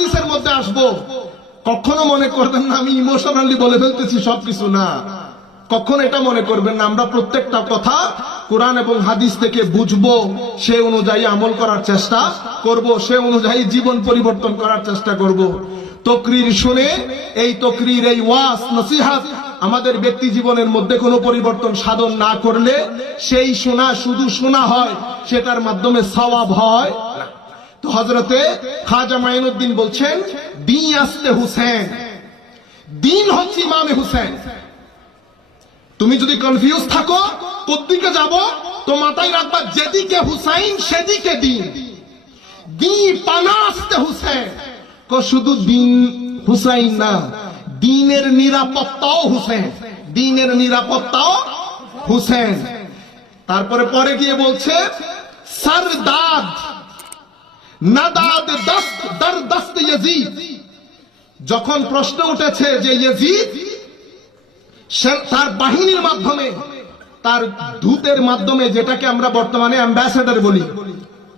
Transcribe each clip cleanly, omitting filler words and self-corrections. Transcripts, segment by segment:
হাদিসের মধ্যে আসবো, কখনো মনে করবেন না আমি ইমোশনালি বলে ফেলতেছি সবকিছু, না, কখনো এটা মনে করবেন না। আমরা প্রত্যেকটা কথা কোরআন এবং হাদিস থেকে বুঝবো, সে অনুযায়ী আমল করার চেষ্টা করব, সে অনুযায়ী জীবন পরিবর্তন করার চেষ্টা করব। তকরির শুনে এই তকরির, এই ওয়াজ নসিহত আমাদের ব্যক্তি জীবনের মধ্যে কোনো পরিবর্তন সাধন না করলে সেই শোনা শুধু শোনা হয়, সেটার মাধ্যমে সওয়াব হয় না। তো হযরতে খাজা মাইনুদ্দিন বলছেন, দিন আসতে হুসেন, দিন হচ্ছে ইমামে হুসেন। তুমি যদি কনফিউজ থাকো কোত্থেকে যাব, তো মাথায় রাখবা যেদিকে হুসাইন সেদিকে দিন। দিন পানা আসতে হুসেন, শুধু দিন হুসাইন না, দিনের নিরাপত্তাও হুসেন, দিনের নিরাপত্তাও হুসেন। তারপরে পরে গিয়ে বলছে, সরদাদ নাদাদ দস্ত দর দস্ত ইয়াজিদ। যখন প্রশ্ন উঠেছে যে ইয়াজিদ তার বাহিনীর মাধ্যমে, তার দূতের মাধ্যমে, যেটাকে আমরা বর্তমানে অ্যাম্বাসেডর বলি,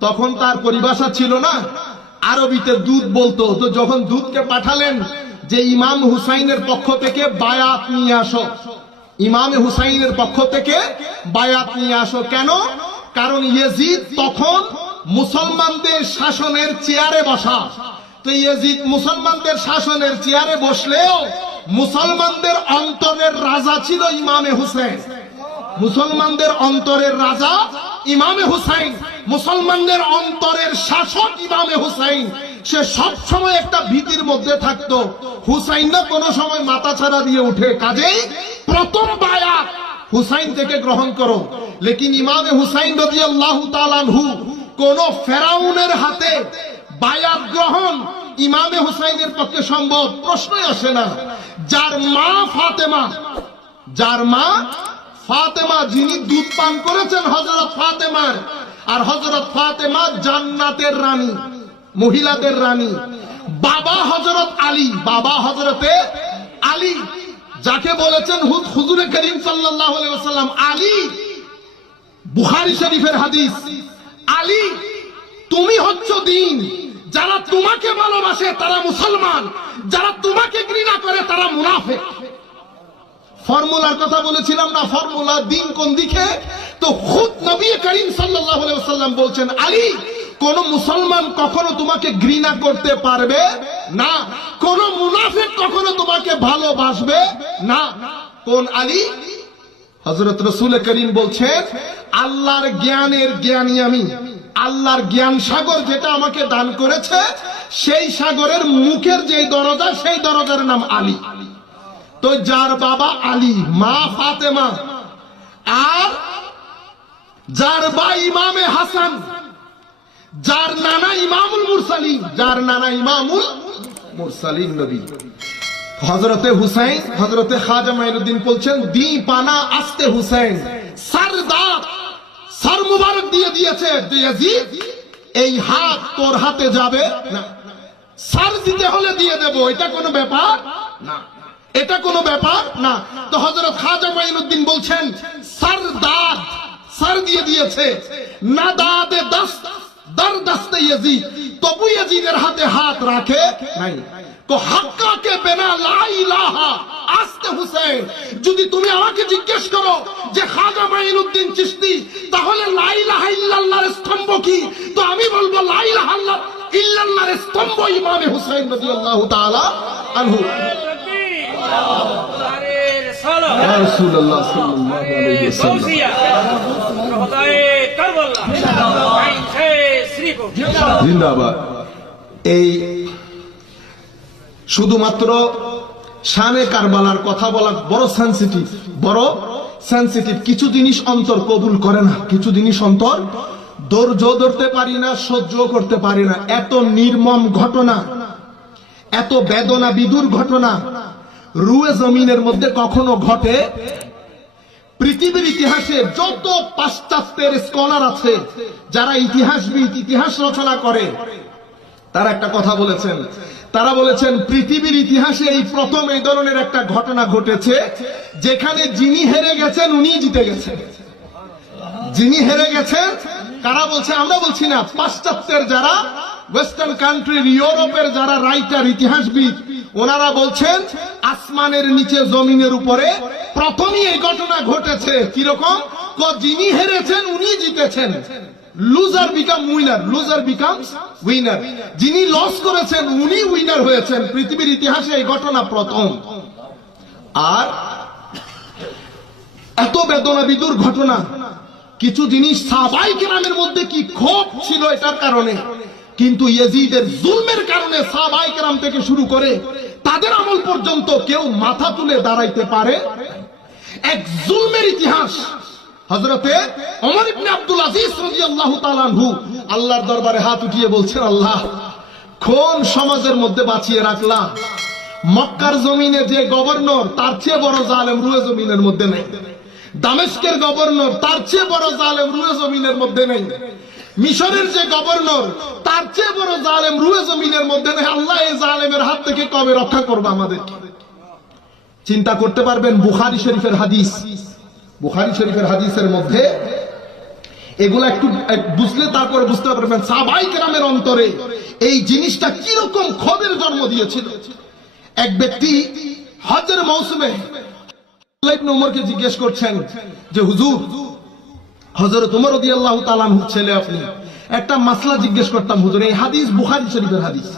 তখন তার পরিভাষা ছিল না, আরবিতে দূত বলতো। তো যখন দূতকে পাঠালেন যে ইমাম হুসাইনের পক্ষ থেকে বায়াত নিয়ে আসো, ইমামে হুসাইনের পক্ষ থেকে বায়াত নিয়ে আসো, কেন? কারণ ইয়াজিদ তখন মুসলমানদের শাসনের চেয়ারে বসা। তো ইয়াজিদ মুসলমানদের শাসনের চেয়ারে বসলেও মুসলমানদের অন্তরের রাজা ছিল ইমামে হুসাইন। মুসলমানদের অন্তরের রাজা ইমামে হুসাইন, মুসলমানদের অন্তরের শাসক ইমামে হুসাইন। সে সব সময় একটা ভীতির মধ্যে থাকতো, হুসাইন না কোনো সময় মাথা ছাড়া দিয়ে উঠে। কাজেই প্রথম বায়াত হুসাইন থেকে গ্রহণ করো। লেকিন ইমামে হুসাইন রাদিয়াল্লাহু তাআলা আনহু কোন ফেরাউনের হাতে বায়াত গ্রহণ ইমামে হুসাইনের পক্ষে সম্ভব প্রশ্নই আসে না। যার মা ফাতেমা, যার মা ফাতেমা, যিনি দুধ পান করেছেন হযরত ফাতেমার, আর হযরত ফাতেমা জান্নাতের রানী, মহিলাদের রানী। বাবা হযরত আলী, বাবা হযরতে আলী, যাকে বলেছেন হুজুরে করিম সাল্লাল্লাহু আলাইহি ওয়াসাল্লাম আলী। বুখারী শরীফের হাদিস, আলী তুমি হচ্ছ দ্বীন, যারা তোমাকে ভালোবাসে তারা মুসলমান, যারা তোমাকে ঘৃণা করে তারা মুনাফিক। ফর্মুলার কথা বলেছিলাম না, ফর্মুলা দিন কোন দিকে? তো খুদ নবী করিম সাল্লাল্লাহু আলাইহি ওয়াসাল্লাম বলছেন, আলী কোন মুসলমান কখনো তোমাকে ঘৃণা করতে পারবে না, কোন মুনাফিক কখনো তোমাকে ভালোবাসবে না। কোন আলী? হযরত রাসূল করিম বলছেন, আল্লাহর জ্ঞানের জ্ঞানী আমি, আল্লাহর জ্ঞান সাগর যেটা আমাকে দান করেছে, সেই সাগরের মুখের যেই দরজা, সেই দরজার নাম আলী। তো যার বাবা আলী, মা ফাতেমা, আর যার ভাই ইমামে হাসান, যার নানা ইমামুল মুরসালিন, যার নানা ইমামুল মুরসালিন নবী হযরতে হুসাইন, হযরতে খাজা মাইনুদ্দিন বলছেন, দি পানা আস্তে হুসাইন, সরদার সর মুবারক দিয়ে দিয়েছে ইয়াজিদ, এই হাত তোর হাতে যাবে না, সর দিতে হলে দিয়ে দেব, এটা কোনো ব্যাপার না, এটা কোনো ব্যাপার না। তো হযরত খাজা মাইনুদ্দিন বলছেন, সরদার সর দিয়ে দিয়েছে, নাদাদে দস্ত দর দস্তে ইয়াজিদ, তবু ইয়াজিদের হাতে হাত রাখে নাই। তো হাক্কা কে বিনা লা ইলাহা আস্তে হুসাইন। যদি তুমি আমাকে জিজ্ঞেস করো যে খাজা মাইনুদ্দিন চিশতি তাহলে লা ইলাহা ইল্লাল্লাহর স্তম্ভ কি, তো আমি বলবো লা ইলাহা ইল্লাল্লাহর স্তম্ভ ইমামে হুসাইন রাদিয়াল্লাহু তাআলা আনহু। রাসূলুল্লাহ সাল্লাল্লাহু আলাইহি ওয়াসাল্লাম জিন্দাবাদ। এই শুধুমাত্র শানে কারবালার কথা বলা বড় সেনসিটিভ, বড় সেনসিটিভ। কিছু জিনিস অন্তর কবুল করে না, কিছু জিনিস অন্তর ধৈর্য ধরতে পারি না, সহ্য করতে পারি না। এত নির্মম ঘটনা, এত বেদনা বিদুর ঘটনা রুয়ে জমিনের মধ্যে কখনো ঘটে? পৃথিবীর ইতিহাসে যত পাশ্চাত্যের স্কলার আছে, যারা ইতিহাসবিদ, ইতিহাস রচনা করে, তারা একটা কথা বলেছেন। তারা বলেছেন পৃথিবীর ইতিহাসে এই প্রথম এই ধরনের একটা ঘটনা ঘটেছে, যেখানে যিনি হেরে গেছেন উনি জিতে গেছেন। যিনি হেরে গেছেন কারা বলছে? আমরা বলছি না, পাশ্চাত্যের যারা ওয়েস্টার্ন কান্ট্রির ইউরোপের যারা রাইটার ইতিহাসবিদ ওনারা বলছেন আসমানের নিচে জমিনের উপরে প্রথমই এই ঘটনা ঘটেছে। কিরকম? যিনি হেরেছেন উনি জিতেছেন। Loser become winner, loser becomes winner. যিনি লস করেছেন উনি উইনার হয়েছেন। পৃথিবীর ইতিহাসে এই ঘটনা প্রথম। আর এত বেদনা বিদুর ঘটনা, কিছু জিনিস সাহাবায়ে কেরামের মধ্যে কি ক্ষোভ ছিল এটার কারণে, কিন্তু ইয়েজিদের জুলমের কারণে সাহাবায়ে কেরাম থেকে শুরু করে তাদের আমল পর্যন্ত কেউ মাথা তুলে দাঁড়াইতে পারে। এক জুলমের ইতিহাস। হযরতে ওমর ইবনে আব্দুল আজিজ রাদিয়াল্লাহু তাআলা আনহু আল্লাহর দরবারে হাত উঠিয়ে বলছেন, আল্লাহ কোন সমাজের মধ্যে বাঁচিয়ে রাখলাম? মক্কার জমিনে যে গভর্নর তার চেয়ে বড় জালেম রুয়ে জমিনের মধ্যে নেই। দামেস্কের গভর্নর তার চেয়ে বড় জালেম রুয়ে জমিনের মধ্যে নেই। মিশরের যে গভর্নর তার চেয়ে বড় জালেম রুয়ে জমিনের মধ্যে নেই। আল্লাহ এই জালেমের হাত থেকে কবে রক্ষা করবে আমাদের? চিন্তা করতে পারবেন বুখারী শরীফের হাদিস, বুখারী শরীফের হাদিসের মধ্যে এগুলা একটু বুঝলে তারপরে বুঝতে পারবেন সাহাবায়ে কেরামের অন্তরে এই জিনিসটা কিরকম ক্ষোভের জন্ম দিয়েছিল। এক ব্যক্তি হজের মৌসুমে আব্দুল্লাহ ইবনে উমরকে জিজ্ঞেস করছেন যে হুজুর, হযরত উমর রাদিয়াল্লাহু তাআলা আনহু ছেলে আপনি, একটা মাসলা জিজ্ঞেস করতাম হুজুর। এই হাদিস বুখারী শরীফের হাদিস।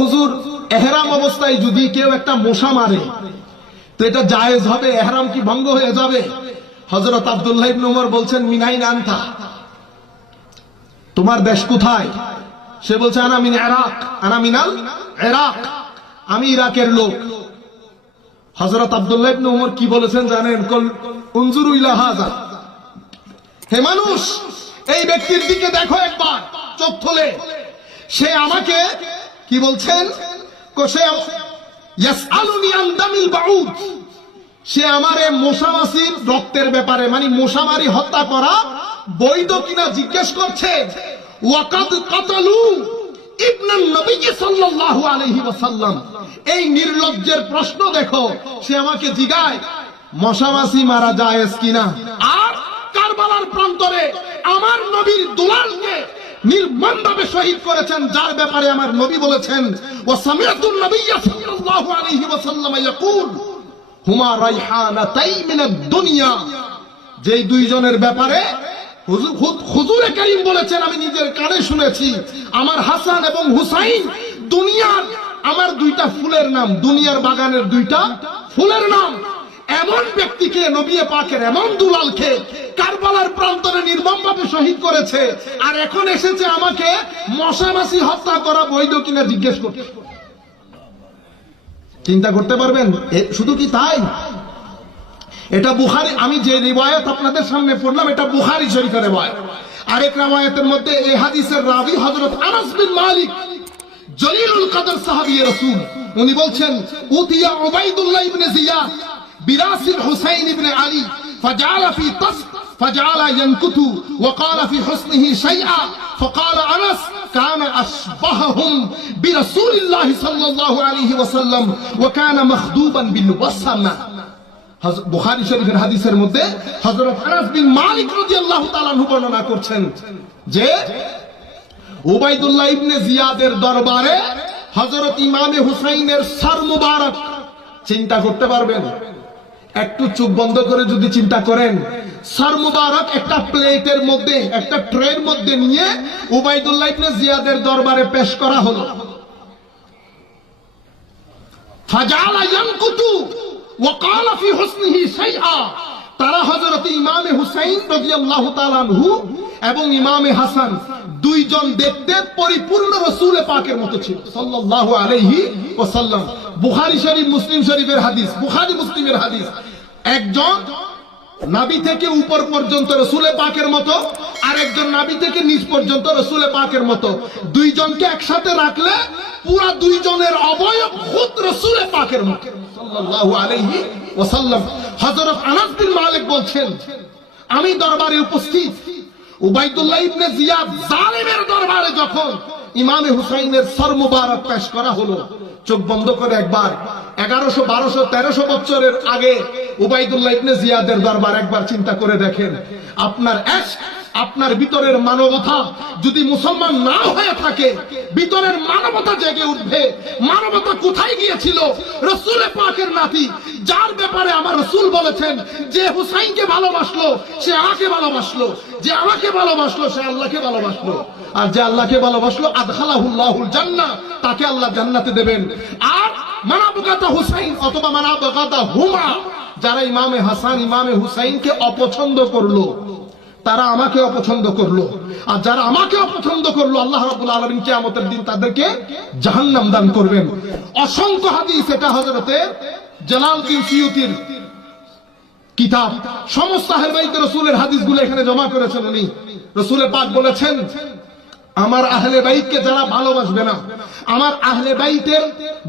হুজুর, ইহরাম অবস্থায় যদি কেউ একটা মশা মারে তো এটা জায়েজ হবে? ইহরাম কি ভঙ্গ হয়ে যাবে? হযরত আব্দুল্লাহ ইবনে উমর বলছেন, মিনাইন আনতা, তোমার দেশ কোথায়? সে বলছে, আনা মিন ইরাক, আনা মিনাল ইরাক, আমি ইরাকের লোক। হযরত আব্দুল্লাহ ইবনে উমর কি বলেছেন জানেন? উনজুরু ইলা হাযা, হে মানুষ এই ব্যক্তির দিকে দেখো একবার চোখ খুলে। সে আমাকে কি বলছেন? ইয়াসআলুনি আন দামিল বাউদ, সে আমারে মশামাছির রক্তের ব্যাপারে, মানে মশামারি হত্যা করা বৈধ কিনা জিজ্ঞেস করছে। ওয়াকাদ কাতালু ইবনান নবী সাল্লাল্লাহু আলাইহি ওয়াসাল্লাম। এই নির্লজ্জের প্রশ্ন দেখো, সে আমাকে জিগায় মশামাছি মারা জায়েজ কিনা। আর কারবালার প্রান্তরে আমার নবীর দুলালকে নির্মমভাবে শহীদ করেছেন, যার ব্যাপারে আমার নবী বলেছেন, ওয়া সামিআতুন নাবিয়্য সাল্লাল্লাহু আলাইহি ওয়াসাল্লাম ইয়াকুল হুমা রাইহানাতাই মিনাদ দুনিয়া। যেই দুইজনের ব্যাপারে হুজুরে কারীম বলেছেন, আমি নিজের কানে শুনেছি, আমার হাসান এবং হুসাইন দুনিয়ার আমার দুইটা ফুলের নাম, দুনিয়ার বাগানের দুইটা ফুলের নাম। এমন ব্যক্তিকে, নবী পাকের এমন দুলালকে কারবালার প্রান্তরে নির্মমভাবে শহীদ করেছে, আর এখন এসেছে আমাকে মশামাছি হত্যা করা বৈধ কিনা জিজ্ঞেস করতে। চিন্তা করতে পারবেন? শুধু কি তাই? এটা বুখারী, আমি যে রিওয়ায়াত আপনাদের সামনে পড়লাম এটা বুখারী শরীফের রিওয়ায়াত। আরেক রিওয়ায়াতের মধ্যে এই হাদিসের রাবী হযরত আনাস বিন মালিক জলিলুল কদর সাহাবী রাসূল, উনি বলছেন, উতিয়া উবাইদুল্লাহ ইবনে জিয়াদ বিরাসিল হুসাইন ইবনে আলী فجعل في طست فجعل ينكت وقال في حسنه شيئا فقال انس كان اشبههم برسول الله صلى الله عليه وسلم وكان مخدوبا بالوسامه। বুখারী শরীফের হাদিসের মধ্যে হযরত আনাস বিন মালিক রাদিয়াল্লাহু তাআলা আনহু বর্ণনা করছেন যে উবাইদুল্লাহ ইবনে জিয়াদের দরবারে হযরত ইমামে হুসাইনের সর মুবারক, চিন্তা করতে পারবেন? একটু চোখ বন্ধ করে যদি চিন্তা করেন, সর মুবারক একটা প্লেটের মধ্যে, একটা ট্রের মধ্যে নিয়ে উবাইদুল্লাহ ইবনে জিয়াদের দরবারে পেশ করা হলো। ফাজালা ইয়ানকুতু ওয়া ক্বালা ফি হুসনিহি শাইআ। তারা হযরত ইমামে হুসাইন রাদিয়াল্লাহু তাআলা আনহু এবং ইমামে হাসান দুইজন দেখতে পরিপূর্ণ রাসূল পাকের মতো ছিল সাল্লাল্লাহু আলাইহি ওয়াসাল্লাম। বুখারী শরীফ, মুসলিম শরীফের হাদিস, বুখারী মুসলিমের হাদিস। একজন নাভি থেকে উপর পর্যন্ত রাসূল পাকের মতো, আর একজন নাভি থেকে নিচ পর্যন্ত রাসূল পাকের মতো। দুইজনকে একসাথে রাখলে পুরা দুইজনের অবয়ব খুদ রাসূল পাকের মতো সাল্লাল্লাহু আলাইহি ওয়াসাল্লাম। হযরত আনাস বিন মালিক বলছেন, আমি দরবারে উপস্থিত, উবাইদুল্লাহ ইবনে জিয়াদ জালেমের দরবারে যখন ইমামে হুসাইনের সর মুবারক পেশ করা হলো, চোখ বন্ধ করে একবার 1100, 1200, 1300 বছরের আগে উবাইদুল্লাহ ইবনে জিয়াদের দরবার একবার চিন্তা করে দেখেন। আপনার আপনার ভিতরের মানবতা যদি মুসলমান না হয়ে থাকে, ভিতরের মানবতা জেগে উঠবে। মানবতা কোথায় গিয়েছিল? রাসূল পাকের নাতি, যার ব্যাপারে আমার রাসূল বলেছেন, যে হুসাইনকে ভালোবাসলো সে আমাকে ভালোবাসলো, যে আমাকে ভালোবাসলো সে আল্লাহকে ভালোবাসলো, আর যে আল্লাহকে ভালোবাসলো আদখালাহুল্লাহুল জান্নাহ, তাকে আল্লাহ জান্নাতে দেবেন। আর মানাবগাতা হুসাইন অথবা মানাবগাতা হুমা, যারা ইমামে হাসান ইমামে হুসাইনকে অপছন্দ করলো তারা আমাকে অপছন্দ করলো, আর যারা আমাকে অপছন্দ করলো আল্লাহ রাব্বুল আলামিন কিয়ামতের দিন তাদেরকে জাহান্নাম দান করবেন। অসংখ্য হাদিস, এটা হযরতে জালালউদ্দিন সিয়ুতির কিতাব, সমস্ত আহলে বাইত রাসূলের হাদিসগুলো এখানে জমা করেছেন উনি। রাসূল পাক বলেছেন, আমার আহলে বাইতকে যারা ভালোবাসবে না, আমার আহলে বাইতের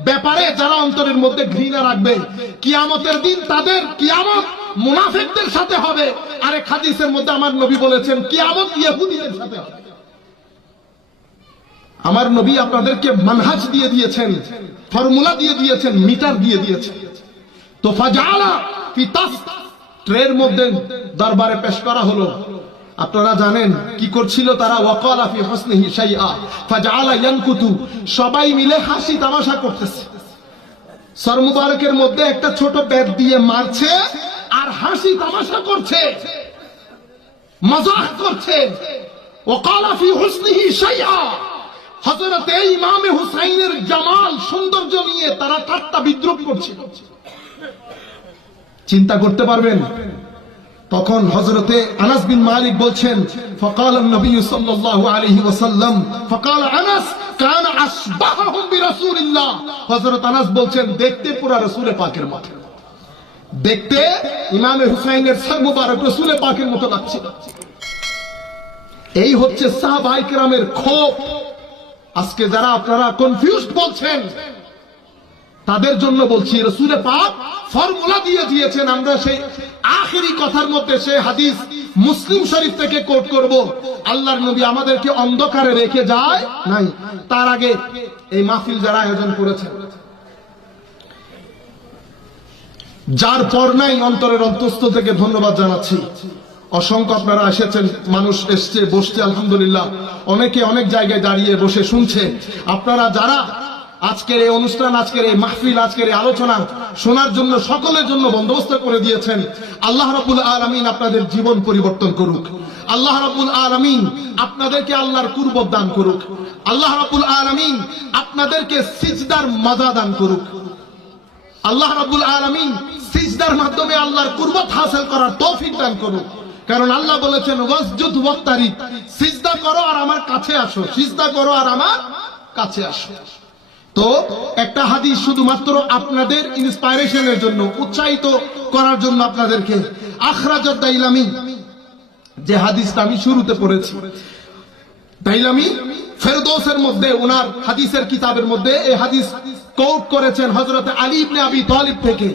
ব্যাপারে যারা অন্তরের মধ্যে ঘৃণা রাখবে, কিয়ামতের দিন তাদের কিয়ামত মুনাফিকদের সাথে হবে। আরেক হাদিসের মধ্যে আমার নবী বলেছেন কিয়ামত ইহুদীদের সাথে হবে। আমার নবী আপনাদেরকে মানহাজ দিয়ে দিয়েছেন, ফর্মুলা দিয়ে দিয়েছেন, মিটার দিয়ে দিয়েছেন। তো ফাজালা ফি তাস, ট্রের মধ্যে দরবারে পেশ করা হলো। আপনারা জানেন কি করছিল তারা? ওয়াকালা ফি হুসনিহি শাইআ ফাজালা ইয়ানকুতু, সবাই মিলে হাসি তামাশা করতেছে। সর মুবারকের মধ্যে একটা ছোট ব্যাট দিয়ে মারছে আর হাসি তামাশা করছে, মজাক করছে। ওয়াকালা ফি হুসনিহি শাইআ, হযরত ইমামে হুসাইনের জামাল সৌন্দর্য নিয়ে তারা ঠাট্টা বিদ্রূপ করছিল। চিন্তা করতে পারবেন? তখন হযরতে আনাস বিন মালিক বলছেন, ফাকাল নবী সাল্লাল্লাহু আলাইহি ওয়াসাল্লাম, ফাকাল আনাস কানা আশবাহুম বিরাসূলিল্লাহ, হযরত আনাস বলছেন দেখতে পুরা রাসূল পাকের মতো, দেখতে ইমামে হুসাইনের সর মুবারক রাসূল পাকের মতো লাগছিল। এই হচ্ছে সাহাবায়ে কেরামের ক্ষোভ। আজকে যারা আপনারা কনফিউজড বলছেন তাদের জন্য বলছি, রাসূল পাক ফর্মুলা দিয়ে দিয়েছেন। আমরা সেই আখেরি কথার মধ্যে সেই হাদিস মুসলিম শরীফ থেকে কোট করব। আল্লাহর নবী আমাদেরকে অন্ধকারে রেখে যায় নাই। তার আগে এই মাহফিল যারা আয়োজন করেছেন, যার পর নাই অন্তরের অন্তঃস্থ থেকে ধন্যবাদ জানাচ্ছি। অসংখ্য আপনারা এসেছেন, মানুষ এসছে, বসছে, আলহামদুলিল্লাহ। অনেকে অনেক জায়গায় দাঁড়িয়ে বসে শুনছে। আপনারা যারা আজকের এই অনুষ্ঠান, আজকের এই মাহফিল, আজকের এই আলোচনা শোনার জন্য সকলের জন্য বন্দোবস্ত করে দিয়েছেন, আল্লাহ রাব্বুল আলামিন আপনাদের জীবন পরিবর্তন করুক। আল্লাহ রাব্বুল আলামিন আপনাদেরকে আল্লাহর কুরবত দান করুক। আল্লাহ রাব্বুল আলামিন আপনাদেরকে সিজদার মজা দান করুক। আল্লাহ রাব্বুল আলামিন সিজদার মাধ্যমে আল্লাহর কুরবত হাসিল করার তৌফিক দান করুক। কারণ আল্লাহ বলেছেন ওয়াসজুদ ওয়াক্তারিব, সিজদা করো আর আমার কাছে আসো, সিজদা করো আর আমার কাছে আসো। তো একটা হাদিস শুধুমাত্র আপনাদের ইন্সপাইরেশনের জন্য, উৎসাহিত করার জন্য আপনাদেরকে, আখরাজাত দাইলামি, যে হাদিসটা আমি শুরুতে পড়েছি, দাইলামি ফেরদৌসের মধ্যে ওনার হাদিসের কিতাবের মধ্যে এই হাদিস কোট করেছেন হযরত আলী ইবনে আবি তালিব থেকে।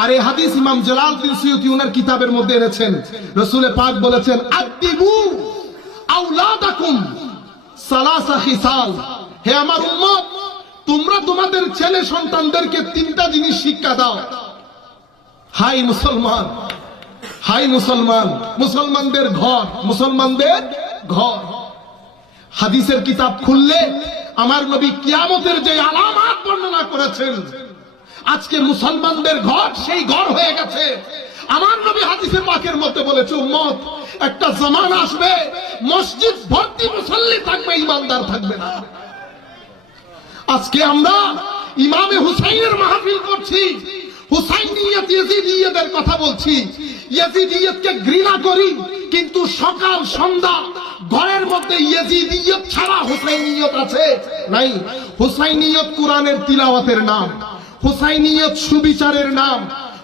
আর এই হাদিস ইমাম জালালউদ্দিন সিয়ুতি ওনার কিতাবের মধ্যে এনেছেন। রাসূল পাক বলেছেন, আদিবু আওলাদাকুম সালাসা খিসাল, হে আমার উম্মত, তোমরা তোমাদের ছেলে সন্তানদেরকে তিনটা জিনিস শিক্ষা দাও। হাই মুসলমান, হাই মুসলমান, মুসলমানদের ঘর, মুসলমানদের ঘর। হাদিসের কিতাব খুললে আমার নবী কিয়ামতের যে আলামত বর্ণনা করেছেন, আজকে মুসলমানদের ঘর সেই ঘর হয়ে গেছে। আমার নবী হাদিসে পাকের মধ্যে বলেছে, উম্মত, একটা জামানা আসবে মসজিদ ভর্তি মুসল্লি থাকবে, ইমানদার থাকবে না। আজকে আমরা ইমামে হুসাইনের মাহফিল করছি, হুসাইনিয়ত ইয়াজিদিয়তের কথা বলছি, ইয়াজিদিয়তকে ঘৃণা করি, কিন্তু সকাল সন্ধ্যা ঘরের মধ্যে ইয়াজিদিয়ত ছাড়া হুসাইনিয়ত আছে নাই। হুসাইনিয়ত কোরআনের তিলাওয়াতের নাম, হুসাইনিয়ত সুবিচারের নাম,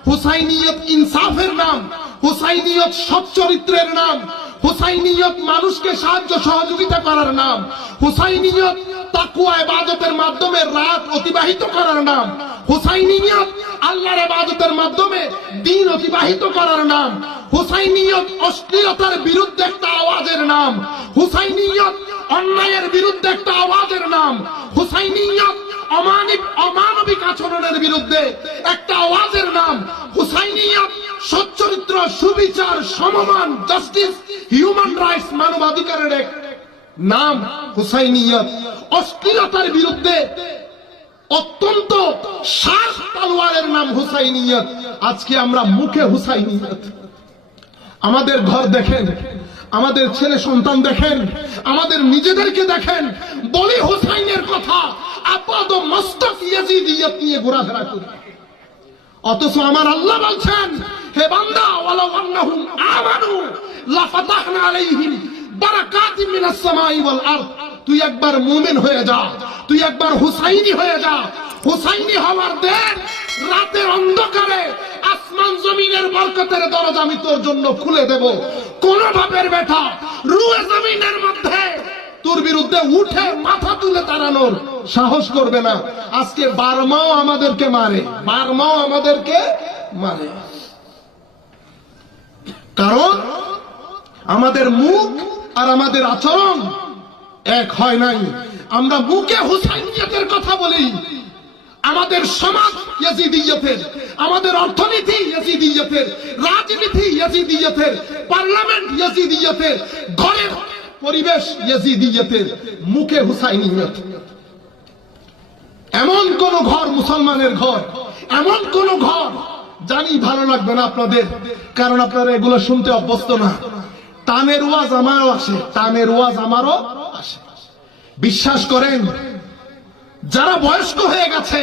হুসাইনিয়ত ইনসাফের নাম, হুসাইনিয়ত সচ্চরিত্রের নাম, হুসাইনিয়ত মানুষকে সাহায্য সহযোগিতা করার নাম, হুসাইনিয়ত তাকওয়া ইবাদতের মাধ্যমে রাত অতিবাহিত করার নাম, হুসাইনিয়ত আল্লাহর ইবাদতের মাধ্যমে দিন অতিবাহিত করার নাম, হুসাইনিয়ত অশ্লীলতার বিরুদ্ধে একটা আওয়াজের নাম, হুসাইনিয়ত অন্যায়ের বিরুদ্ধে একটা আওয়াজের নাম, হুসাইনিয়ত অমানবিক আচরণের বিরুদ্ধে একটা আওয়াজের নাম, হুসাইনিয়ত সচ্চরিত্র, সুবিচার, সমমান, জাস্টিস হিউম্যান রাইটস, মানবাধিকারের এক নাম হুসাইনিয়ত। অশ্লীলতার বিরুদ্ধে অত্যন্ত শার্প তলোয়ারের নাম হুসাইনিয়ত। আজকে আমরা মুখে হুসাইনিয়ত। আমাদের ঘর দেখেন, আমাদের ছেলে সন্তান দেখেন, আমাদের নিজেদেরকে দেখেন, বলি হুসাইনের কথা, আপাদ মস্তক ইয়াজিদিয়ত নিয়ে ঘোরাফেরা করি। অথচ আমার আল্লাহ বলছেন, হে বান্দা, ওয়ালাউ আন্নাহুম আমানু লাফাতাহনা আলাইহিম বারাকাতিম মিনাস সামাই ওয়াল আরদ। তুই একবার মুমিন হয়ে যা, তুই একবার হুসাইনি হয়ে যা। হুসাইনি হওয়ার দেন, রাতের অন্ধকারে আসমান জমিনের বরকতের দরজা আমি তোর জন্য খুলে দেব। কোন বাপের বেটা রুয়ে জমিনের মধ্যে তোর বিরুদ্ধে উঠে মাথা তুলে দাঁড়ানোর সাহস করবে না। আজকে বার্মাও আমাদেরকে মারে, বার্মাও আমাদেরকে মারে, কারণ আমাদের মুখ আর আমাদের আচরণ এক হয় নাই। আমরা মুখে হুসাইনিয়তের কথা বলি, আমাদের সমাজ ইয়াজিদিয়তের, আমাদের অর্থনীতি ইয়াজিদিয়তের, রাজনীতি ইয়াজিদিয়তের, পার্লামেন্ট ইয়াজিদিয়তের, ঘরের পরিবেশ ইয়াজিদিয়তের, মুখে হুসাইনিয়ত। এমন কোন ঘর মুসলমানের ঘর, এমন কোন ঘর, জানি ভালো লাগবে না আপনাদের, কারণ আপনারা এগুলো শুনতে অভ্যস্ত না। টানের ওয়াজ আমারও আসে, টানের ওয়াজ আমারও আসে। বিশ্বাস করেন, যারা বয়স্ক হয়ে গেছে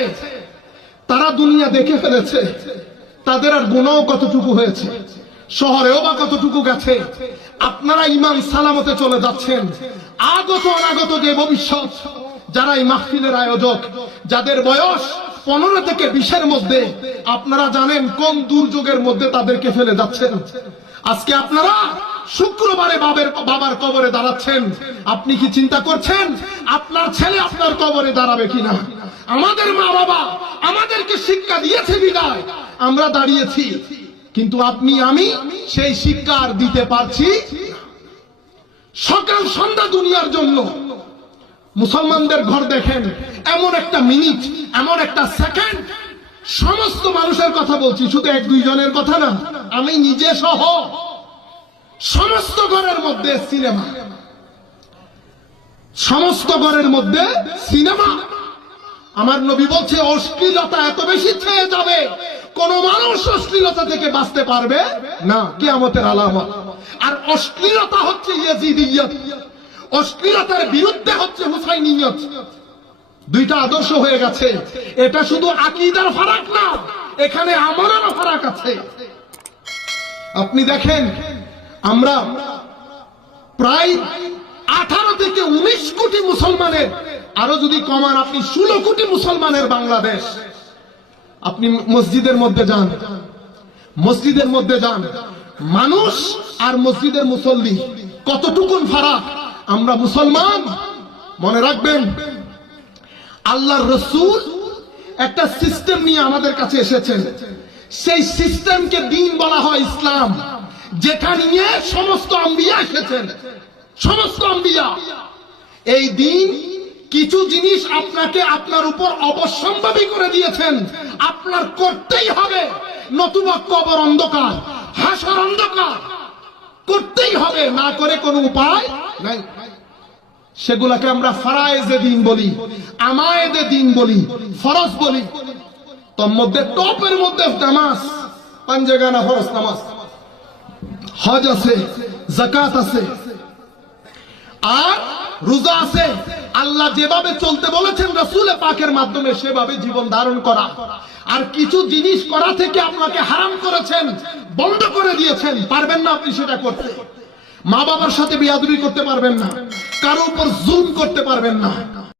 তারা দুনিয়া দেখে ফেলেছে, তাদের আর গুনাহও কতটুকু হয়েছে, শহরেও বা কতটুকু গেছে। আপনারা ইমান সালামতে চলে যাচ্ছেন। আগত অনাগত যে ভবিষ্যৎ, যারা এই মাহফিলের আয়োজক, যাদের বয়স 15 থেকে 20-এর মধ্যে, আপনারা জানেন কোন দুর্যোগের মধ্যে তাদেরকে ফেলে যাচ্ছেন। আজকে আপনারা শুক্রবারে বাবার কবরে দাঁড়াচ্ছেন। আপনি কি চিন্তা করছেন আপনার ছেলে আপনার কবরে দাঁড়াবে কিনা? আমাদের মা বাবা আমাদেরকে শিক্ষা দিয়েছে বিদায় আমরা দাঁড়িয়েছি, কিন্তু আপনি আমি সেই শিক্ষা আর দিতে পারছি। সকাল সন্ধ্যা দুনিয়ার জন্য মুসলমানদের ঘর দেখেন, এমন একটা মিনিট, এমন একটা সেকেন্ড, সমস্ত মানুষের কথা বলছি, শুধু 1-2 জনের কথা না, আমি নিজে সহ সমস্ত ঘরের মধ্যে সিনেমা, সমস্ত ঘরের মধ্যে সিনেমা। আমার নবী বলছে অশ্লীলতা এত বেশি ছেয়ে যাবে, কোন মানুষ অশ্লীলতা থেকে বাঁচতে পারবে না, কিয়ামতের আলামত। আর অশ্লীলতা হচ্ছে ইয়াজিদিয়ত, অশ্লীলতার বিরুদ্ধে হচ্ছে হুসাইনিয়ত। দুইটা আদর্শ হয়ে গেছে। এটা শুধু আকীদার ফারাক না, এখানে আমলেরও ফারাক আছে। আপনি দেখেন, আমরা প্রায় 18 থেকে 19 কোটি মুসলমানের, আরো যদি কমান আপনি 16 কোটি মুসলমানের বাংলাদেশ। আপনি মসজিদের মধ্যে যান, মসজিদের মধ্যে যান, মানুষ আর মসজিদের মুসল্লি কতটুকুন ফারাক। আমরা মুসলমান, মনে রাখবেন আল্লাহর রাসূল একটা সিস্টেম নিয়ে আমাদের কাছে এসেছেন। সেই সিস্টেমকে দ্বীন বলা হয় ইসলাম, যেটা নিয়ে সমস্ত আম্বিয়া এসেছেন, সমস্ত আম্বিয়া। এই দ্বীন কিছু জিনিস আপনাকে আপনার উপর অবশ্যম্ভাবী করে দিয়েছেন, আপনার করতেই হবে, নতুবা কবর অন্ধকার, হাসর অন্ধকার, করতেই হবে, না করে কোনো উপায় নাই। সেগুলাকে আমরা ফারায়েজে দ্বীন বলি, আমায়েদে দ্বীন বলি, ফরজ বলি। তোর মধ্যে টপের মধ্যে নামাজ, পাঞ্জেগানা ফরজ নামাজ, হজ আছে, যাকাত আছে, আর রোজা আছে। আল্লাহ যেভাবে চলতে বলেছেন রাসূল পাকের মাধ্যমে সেভাবে জীবন ধারণ করা। আর কিছু জিনিস করা থেকে আপনাকে হারাম করেছেন, বন্ধ করে দিয়েছেন, পারবেন না আপনি সেটা করতে। মা বাবার সাথে বেয়াদবি করতে পারবেন না, কারো উপর জুলুম করতে পারবেন না,